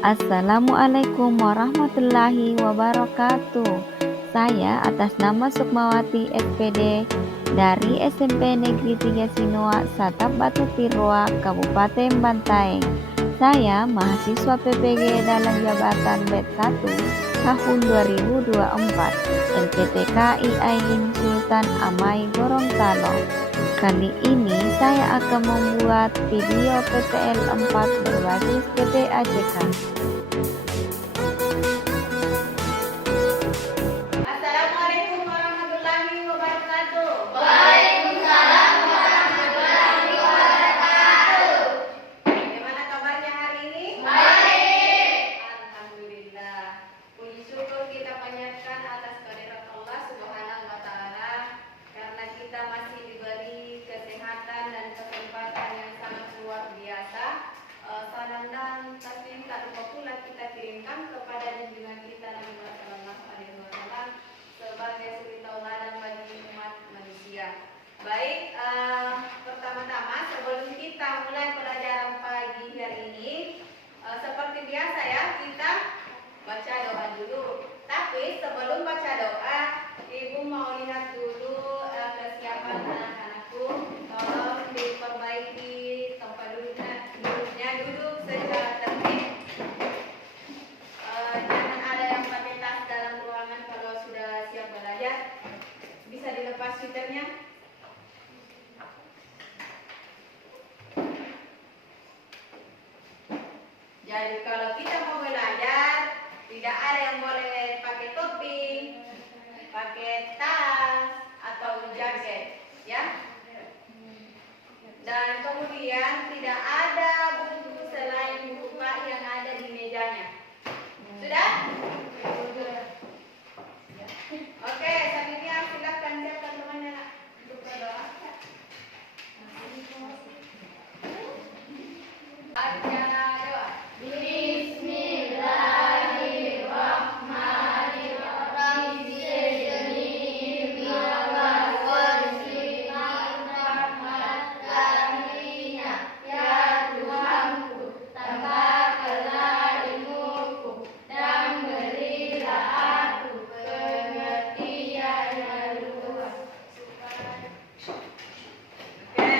Assalamualaikum warahmatullahi wabarakatuh. Saya atas nama Sukmawati SPD dari SMP Negeri 3 Sinua, Satap Batu Tirua, Kabupaten Bantaeng. Saya mahasiswa PPG dalam jabatan Bet 1 tahun 2024 LPTKI Ain Sultan Amai Gorontalo. Kali ini saya akan membuat video PPL 4 berbasis PPACK. Assalamualaikum warahmatullahi wabarakatuh. Waalaikumsalam warahmatullahi wabarakatuh. Bagaimana kabarnya hari ini? Baik. Alhamdulillah. Puji syukur kita panjatkan atas kehadirat Allah Subhanahu wa taala karena kita masih diberi kesehatan dan kesempatan yang sangat luar biasa. Salam dan taslim tak lupa pula kita kirimkan kepada junjungan kita Nabi Muhammad sallallahu alaihi wasallam sebagai suri tauladan bagi umat manusia. Baik, pertama-tama sebelum kita mulai pelajaran pagi hari ini, seperti biasa ya, kita baca doa dulu. Tapi sebelum baca doa, Ibu mau lihat dulu kesiapan anak-anakku. Tolong diperbaiki tempat duduknya, duduk secara tertib. Jangan ada yang pakai tas dalam ruangan kalau sudah siap belajar. Bisa dilepas switernya. Jadi kalau kita mau belajar, tidak ada yang boleh pakai topi, pakai tas atau jaket, ya. Dan kemudian tidak ada buku selain buku Pak yang ada di mejanya. Sudah? Oke, selanjutnya silakan siapkan temannya untuk berdoa. Baca doa. Oke,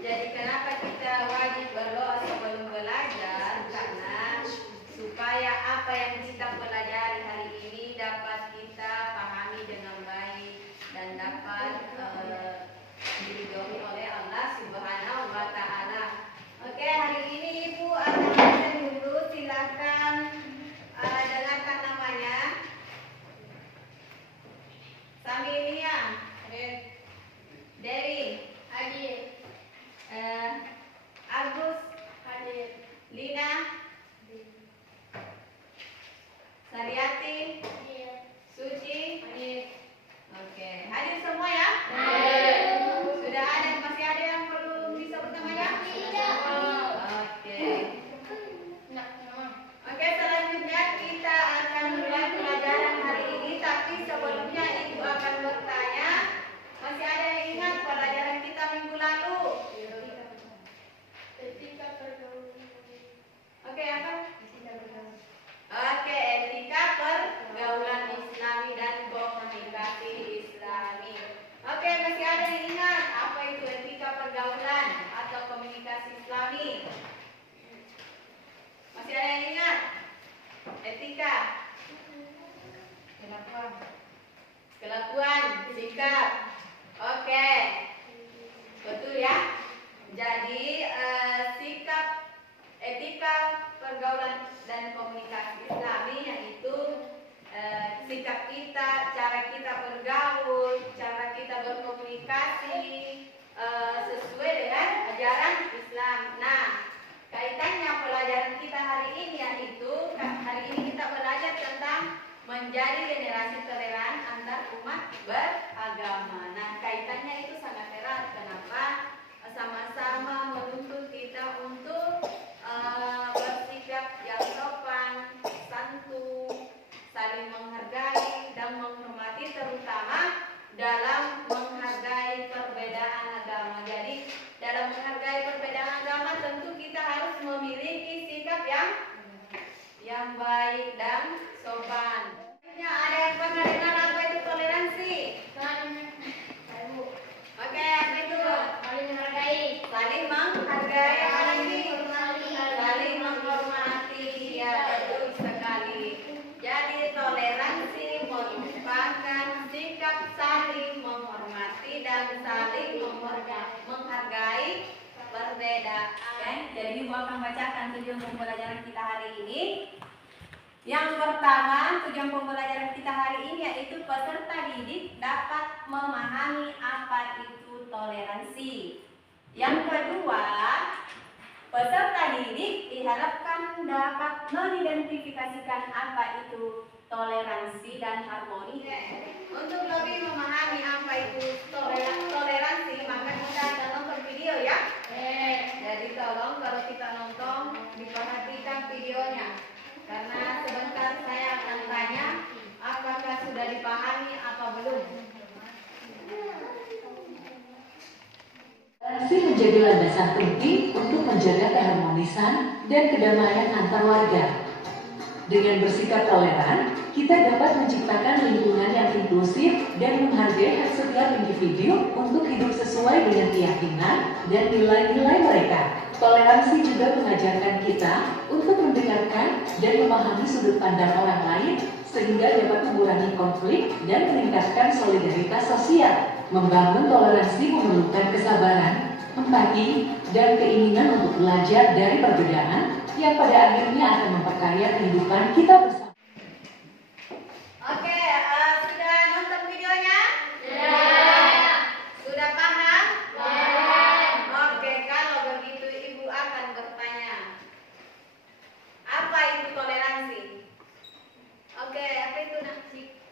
jadi kenapa kita wajib berdoa sebelum belajar? Karena supaya apa yang kita pelajari hari ini dapat kita pahami dengan baik dan dapat diridhoi oleh Allah Subhanahu wa taala. Oke, hari ini Ibu akan baca dulu, silakan dengarkan namanya. Samilia, Dewi, Hadir. Agus, Hadir. Lina, Sariati, Hadir. Suci, Oke, hadir semua ya? Hadir. Sudah ada, masih ada yang perlu disebut namanya? Tidak. Oke. Oke, selanjutnya kita akan mulai pelajaran hari ini, tapi sebelumnya Ibu akan bertanya, masih ada yang ingat pelajaran kita minggu lalu? Etika pergaulan. Oke, apa? Oke, etika pergaulan Islami dan komunikasi Islami. Oke, masih ada yang ingat apa itu etika pergaulan atau komunikasi Islami? Masih ada yang ingat? Etika, kelakuan, sikap. Oke, betul ya. Jadi sikap, etika pergaulan dan komunikasi Islami yaitu sikap kita, cara kita bergaul, cara kita berkomunikasi sesuai dengan ajaran Islam. Nah, kaitannya pelajaran kita hari ini yaitu hari ini kita belajar tentang menjadi generasi toleran antar umat beragama. Nah, kaitannya itu sangat erat. Kenapa? Sama-sama menuntut kita untuk bersikap yang sopan, santun, saling menghargai dan menghormati, terutama dalam menghargai perbedaan agama. Jadi dalam menghargai perbedaan agama tentu kita harus memiliki sikap yang yang baik dan sopan. Ada yang pernah dengar apa itu toleransi? Oke, apa itu? Saling menghargai. Saling menghargai, apa lagi? Saling menghormati, ya betul sekali. Jadi toleransi merupakan sikap saling menghormati dan saling menghargai perbedaan. Jadi Ibu akan bacakan tujuan pembelajaran kita hari ini. Yang pertama, tujuan pembelajaran kita hari ini yaitu peserta didik dapat memahami apa itu toleransi. Yang kedua, peserta didik diharapkan dapat mengidentifikasikan apa itu toleransi dan harmoni. Untuk lebih memahami apa itu toleransi, maka kita akan nonton video ya. Jadi tolong kalau kita nonton diperhatikan videonya. Karena sebentar saya akan tanya apakah sudah dipahami apa belum. Toleransi menjadi landasan penting untuk menjaga keharmonisan dan kedamaian antar warga. Dengan bersikap toleran, kita dapat menciptakan lingkungan yang inklusif dan menghargai hak setiap individu untuk hidup sesuai dengan keyakinan dan nilai-nilai mereka. Toleransi juga mengajarkan kita untuk mendengarkan dan memahami sudut pandang orang lain sehingga dapat mengurangi konflik dan meningkatkan solidaritas sosial. Membangun toleransi memerlukan kesabaran, empati, dan keinginan untuk belajar dari perbedaan yang pada akhirnya akan memperkaya kehidupan kita bersama. Oke, sudah nonton videonya? Sudah paham? Oke, kalau begitu Ibu akan bertanya. Apa itu toleransi? Oke, apa itu nak?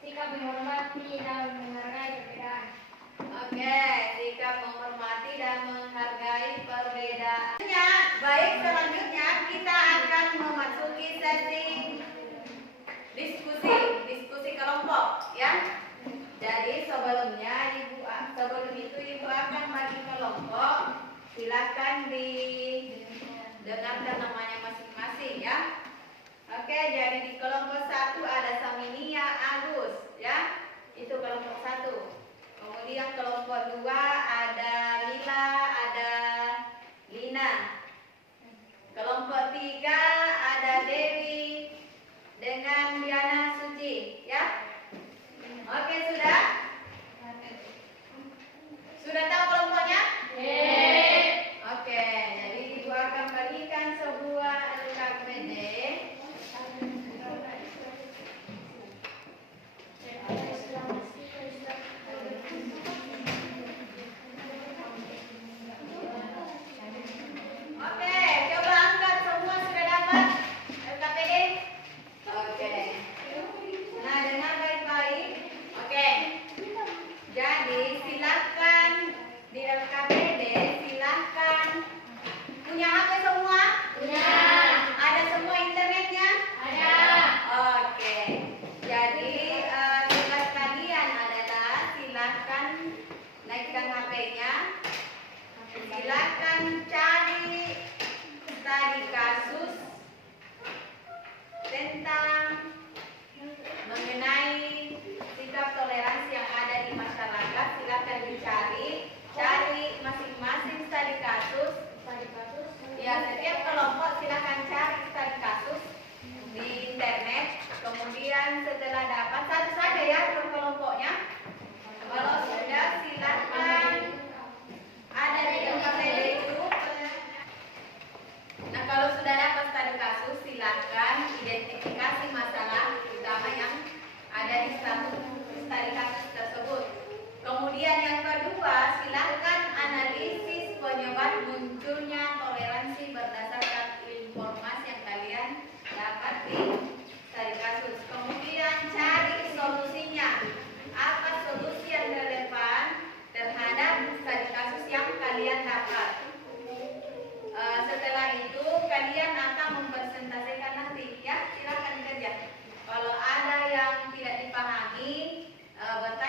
Sikap menghormati dan menghargai perbedaan. Oke, sikap menghormati dan menghargai perbedaan. Baik, selanjutnya kita akan memasuki sesi diskusi kelompok ya. Jadi sebelum itu Ibu akan bagi kelompok. Silakan didengarkan namanya masing-masing ya. Oke, jadi di kelompok 1 ada Saminia Agus ya. Itu kelompok 1. Kemudian kelompok 2 ada Lila, ada Lina. Kelompok 3 ada Dewi dengan Diana Suci ya. Oke, sudah? Sudah tahu kelompoknya? Oke, jadi Ibu akan bagikan sebuah LKPD. Oke, coba angkat semua sudah dapat LKPD? Oke. Nah, dengar baik-baik. Oke. Jadi silakan di LKPD silakan punya HP semua? Punya. Ada semua internetnya? Ada. Oke. Jadi tugas kalian adalah silakan naikkan HP-nya. Silakan cari studi kasus tentang mengenai sikap toleransi yang ada di masyarakat. Silakan cari masing-masing studi kasus. Ya, setiap kelompok silakan cari studi kasus di internet. Kemudian setelah dapat satu saja ya per kelompoknya. Kalau sudah silakan ada di LKPD itu. Nah, kalau sudah dapat studi kasus silakan identifikasi masalah utama yang ada di studi kasus tersebut. Kemudian yang kedua, silakan analisis penyebab munculnya toleransi berdasarkan informasi yang kalian dapat di studi kasus. Kemudian cari solusinya. Apa solusi yang relevan terhadap studi kasus yang kalian dapat. Setelah itu kalian akan mempresentasikan nanti ya, silakan kerja. Kalau ada yang tidak dipahami, bertanya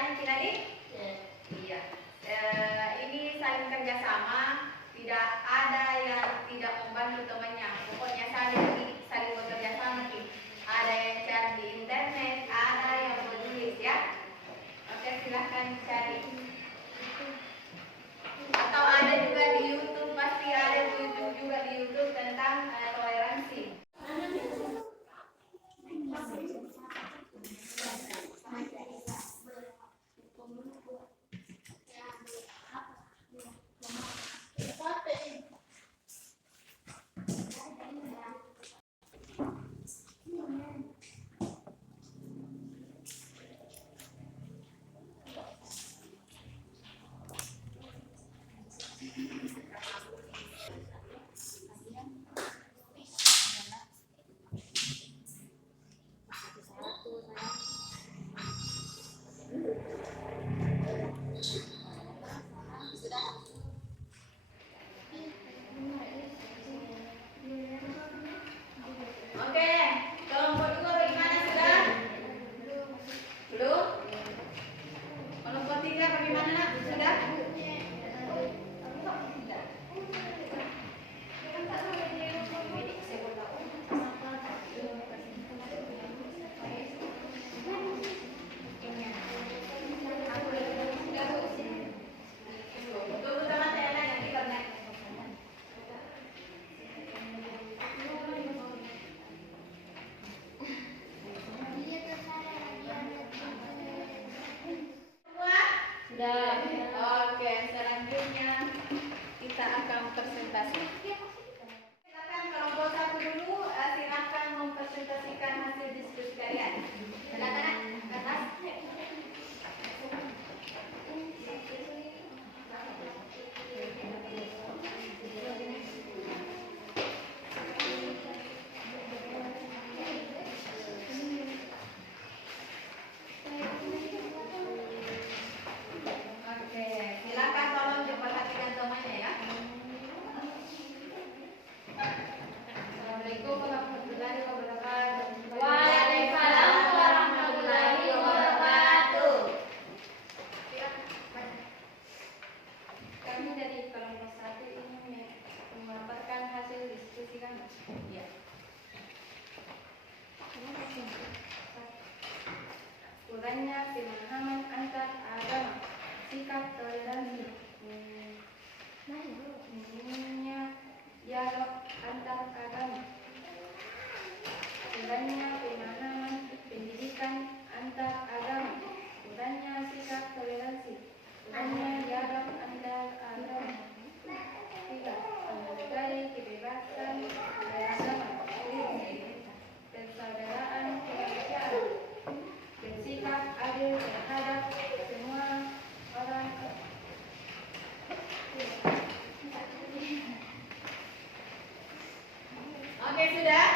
Oke, sudah?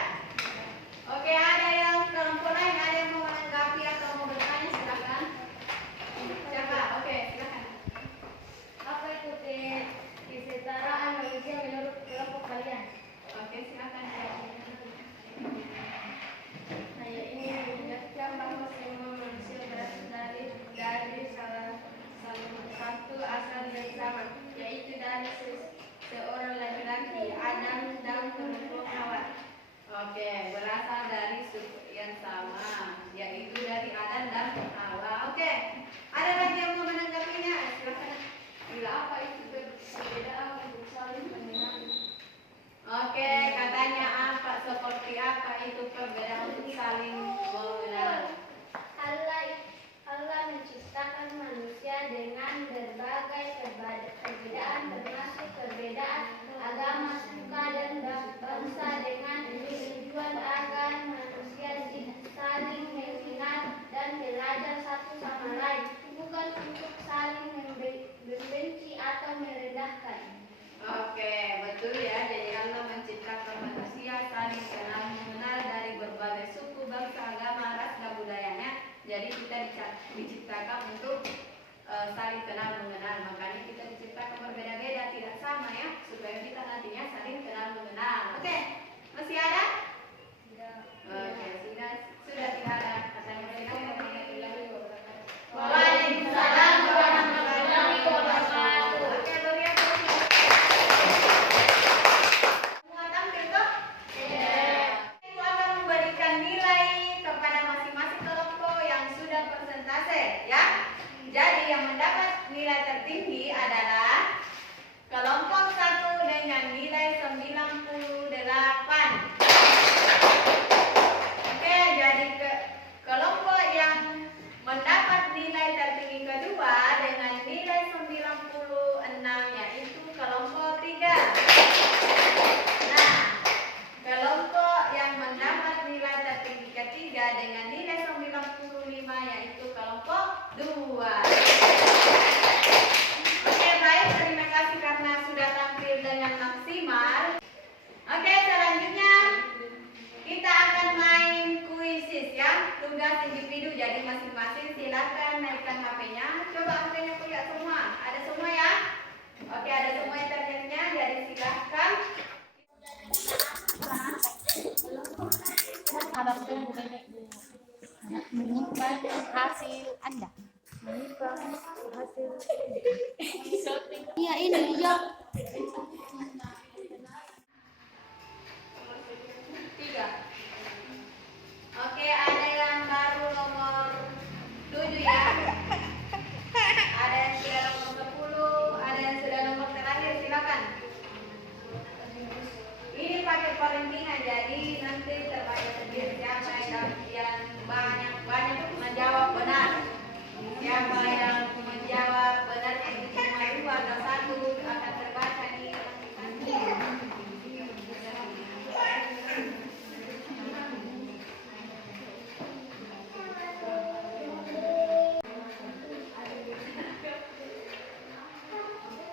Oke, ada yang kelompok lain, ada yang mau menanggapi atau mau bertanya, silakan. Siapa? Oke, silakan. Apa itu kesetaraan manusia menurut kelompok kalian? Oke, silakan. Saya ingin menjelaskan bahwa semua manusia berasal dari salah satu asal yang sama, yaitu dari seorang laki-laki, Adam, dan perempuan Hawa. Oke, berasal dari suku yang sama, yaitu dari Adam dan Hawa. Oke, ada lagi yang mau menanggapinya? Silakan. Bila apa itu perbedaan untuk saling mengenali? Oke, katanya apa? Seperti apa itu perbedaan untuk saling mengenal? Allah menciptakan manusia dengan berbagai perbedaan, termasuk perbedaan agama, suku, dan bangsa, dengan tujuan agar manusia saling mengenal dan belajar satu sama lain, bukan untuk saling membenci atau merendahkan. Oke, betul ya. Jadi Allah menciptakan manusia saling kenal mengenal dari berbagai suku, bangsa, agama, ras, dan budayanya. Jadi kita diciptakan untuk saling kenal mengenal. Makanya kita diciptakan berbeda-beda, tidak sama ya, supaya kita nantinya saling kenal mengenal. Oke, masih ada? Oke, sudah tidak ada. Katanya Waalaikumsalam warahmatullahi wabarakatuh. Oke, Gloria. Semua tampil toh? Itu akan memberikan nilai kepada masing-masing kelompok yang sudah persentase ya. Jadi yang mendapat nilai tertinggi adalah kelompok 1 dengan nilai 98. Oke, jadi kelompok yang mendapat nilai tertinggi kedua dengan nilai 96, yaitu kelompok 3. Nah, kelompok yang mendapat nilai tertinggi ketiga dengan nilai 95, yaitu kelompok 2. Oke, baik, terima kasih karena sudah tampil dengan maksimal. Oke, selanjutnya kita akan main kuisis ya, tugas individu. Jadi masing-masing silakan naikkan HP-nya. Coba HP-nya lihat semua. Ada semua ya? Oke, ada semua internetnya. Jadi silakan. Hasil Anda. Iya ini ya. 3. Oke, ada yang baru nomor 7 ya. Ada yang sudah nomor 10, ada yang sudah nomor terakhir, silakan. Ini pakai perlindungan, jadi nanti terbaca sendiri siapa yang banyak menjawab benar. Siapa yang menjawab benar itu cuma 2 atau 1 akan terbaca di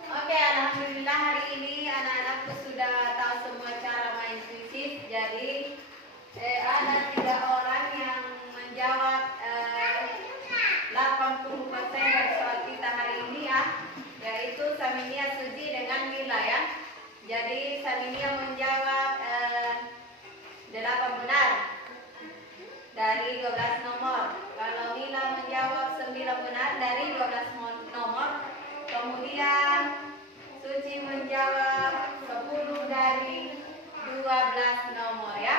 Oke, alhamdulillah hari ini anak-anakku sudah tahu semua cara main kuisis. Jadi ada 3 orang yang menjawab 80% dari soal kita hari ini ya, yaitu Saminia, Suji dengan Mila ya. Jadi Saminia menjawab 8 benar dari 12 nomor. Kalau Mila menjawab 9 benar dari 12 nomor. Kemudian Suci menjawab 10 dari 12 nomor ya.